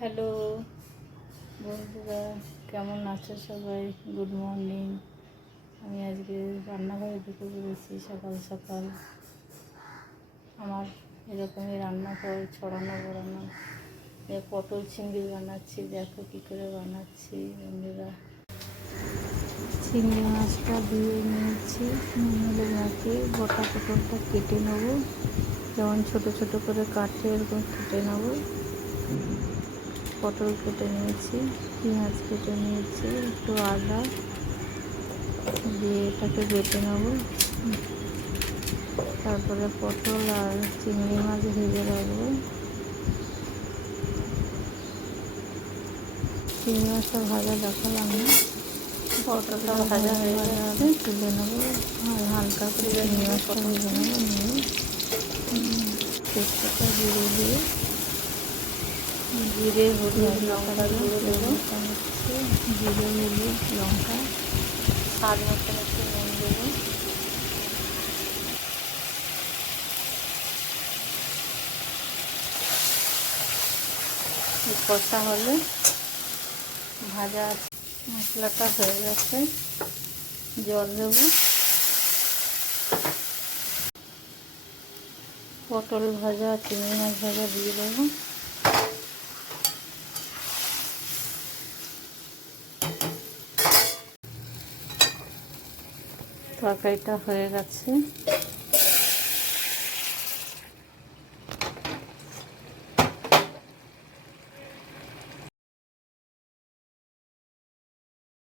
Hello বন্ধুরা, কেমন আছো সবাই? Good morning. আমি আজকে রান্নাঘরে ঢুকে পড়েছি সকাল সকাল। আমার এরকমই রান্নাঘর ছড়ানো বড়ানো। পটল চিংড়ি বানাচ্ছি, দেখো কী করে বানাচ্ছি বন্ধুরা। চিংড়ি মাছটা ধুয়ে নিয়েছি, নুন মাখিয়ে গোটা পটলটা কেটে নেবো, যেমন ছোটো ছোটো করে কাটে এরকম কেটে নেবো। পটল কেটে নিয়েছি, পেঁয়াজ কেটে নিয়েছি, একটু আদা দিয়ে এটাকে বেটে নেব। তারপরে পটল আর চিংড়ি মাছ ভেজে রাখবো। চিংড়ি মাছটা ভাজা দেখালাম না, পটলটা ভাজা হয়ে গেছে, তুলে নেবো। আর হালকা করে চিংড়ি মাছটা ভেজে নেবো, নিয়ে তেজপাতা দিয়ে জিরে হলুদ লঙ্কা গুঁড়ো দেবো। জিরে হলুদ লঙ্কা, স্বাদ মতন একটু নুন দেবো। কষা হলে ভাজা মশলাটা হয়ে গেছে, জল দেবো। পটল ভাজা চিংড়ি মাছ ভাজা দিয়ে দেবো। তরকারিটা হয়ে গেছে,